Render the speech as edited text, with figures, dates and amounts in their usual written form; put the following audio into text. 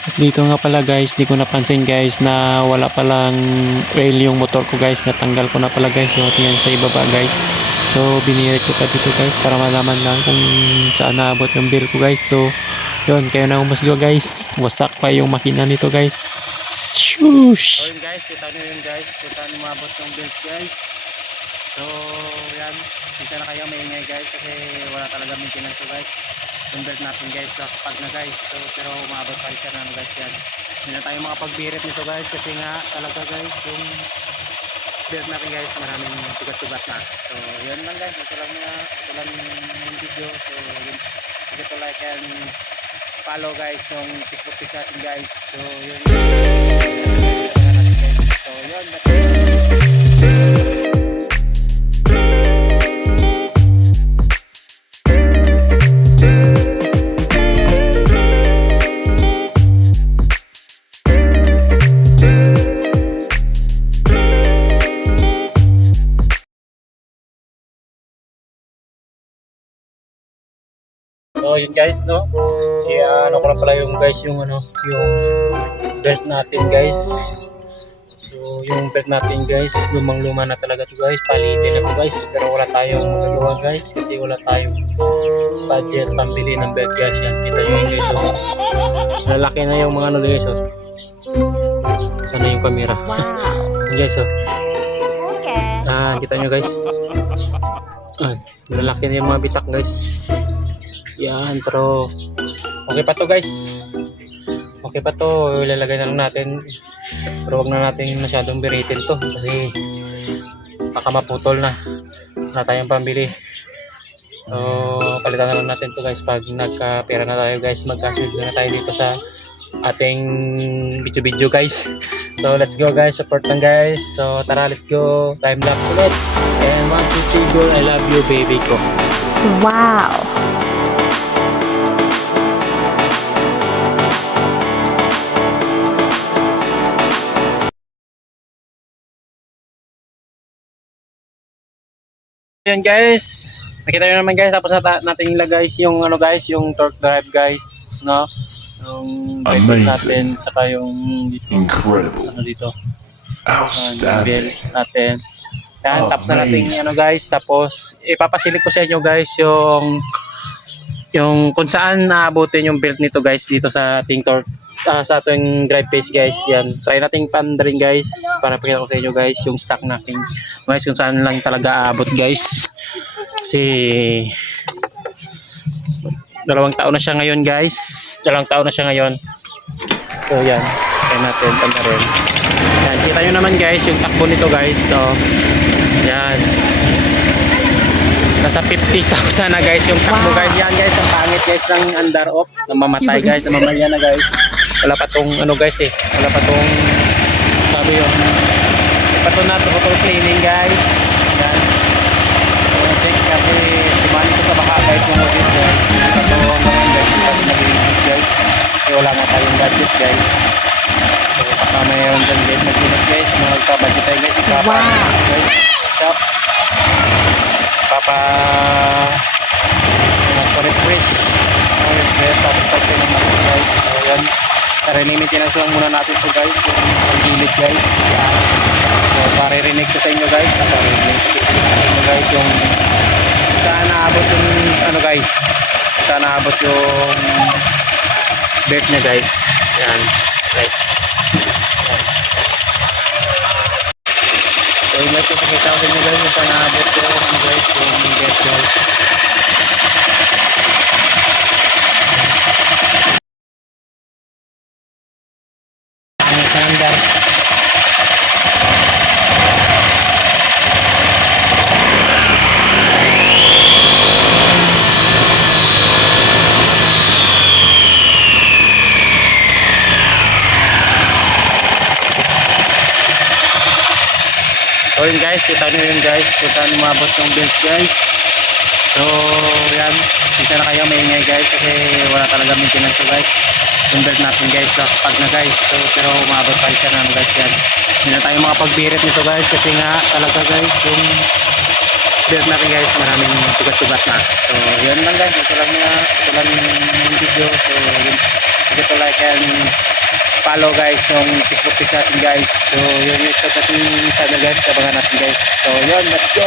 At dito nga pala guys, di ko napansin guys na wala palang oil yung motor ko guys. Natanggal ko na pala guys. So tingnan sa ibaba guys. So binirit ko pa dito guys para malaman lang kung saan naabot yung bill ko guys. So yun, kayo na umusgo guys. Wasak pa yung makina nito guys. Shush! So yun guys, kita nyo yun guys. Kung saan umabot yung bill guys. So yan, kita na kayo maingay guys kasi wala talaga maintenance so guys. Yung belt natin guys, pag na guys. So pero umabot pa rin siya na guys yan. Hindi na tayo makapagbirit nito guys kasi nga talaga guys yung belt natin guys maraming tugat-tugat na. So yun lang guys, ito lang yung video. So yun, sige to like and follow guys yung Facebook page natin guys. So yun. So yun. So yun guys, no? Ano ko lang pala yung guys, yung belt natin guys. So yung belt natin guys, lumang-luma na talaga to guys. Palitin na to guys, pero wala tayong magagawa guys kasi wala tayong budget pambili ng belt guys. Yan, kita nyo yun guys. So, lalaki na yung mga ano guys. So, sana yung camera. Wow. Guys, so. Okay. Kita nyo guys. Lalaki na yung mga bitak guys. Yan, pero okay pa to guys. Okay pa to, ilalagay na lang natin. Pero wag na natin masyadong biritin to kasi baka maputol na. Wala tayong pambili. So, palitan na lang natin to guys pag nagka-pera na tayo guys. Magka-switch na tayo dito sa ating video guys. So, let's go guys. Support lang guys. So, tara, let's go. Time lapse ulit. And 1, 2, 3, go. I love you, baby ko. Wow. Yan guys, nakita nyo naman guys, tapos natin ilagay yung ano guys, yung torque drive guys, no? Yung brake natin, saka yung dito, incredible, ano dito, outstanding natin. Yan, tapos na natin ano guys, tapos ipapasilip ko sa inyo guys yung kung saan naabutin yung belt nito guys dito sa ating torque, sa ating drive phase guys. Yan, try nating pandarin guys para pakita ko sa inyo guys yung stock natin guys kung saan lang talaga aabot guys kasi 2 taon na siya ngayon guys, 2 taon na siya ngayon. So yan, try natin pandarin. Yan, kita nyo naman guys yung takbo nito guys. So yan, nasa 50,000 na guys yung takbo guys. Yan guys, ang pangit guys ng under off, namamatay guys, namamalya na guys. Wala pa tong ano guys wala pa tong sabi yun, wala pa to na total cleaning guys. Yan, so check kasi sumali ko sa baka guys yung modis guys. Ito hanggang guys kasi nag-release guys kasi wala nga tayong budget guys. So baka mayroon dyan guys nag-release guys, magpa-budget tayo guys. Wow. Guys, shop refresh tapos pagka naman guys. So yan, maintenance lang muna natin to guys, yung gilid guys. Yan. So paririnig ko sa inyo guys, yung saan naabot yung ano guys, saan naabot yung belt nya guys. Yan, right. Yan. So yun guys, ipakita ko sa inyo guys yung saan naabot yung guys, yung belt guys. So yun guys, kita nyo yun guys, kung saan umabot yung belt guys. So yan, kita na kayo maingay guys kasi wala talaga maintenance so guys. Yung belt natin guys, pag na guys. So pero umabot pa rin siya na guys yan. Hindi na tayo makapagbirit nito guys kasi nga talaga guys yung belt natin guys maraming tugat-tugat na. So yun lang guys, ito lang yung video. So yun, sige to like and follow guys yung Facebook page natin guys. So yun yung sa ating channel guys, abangan natin guys. So yun, let's go.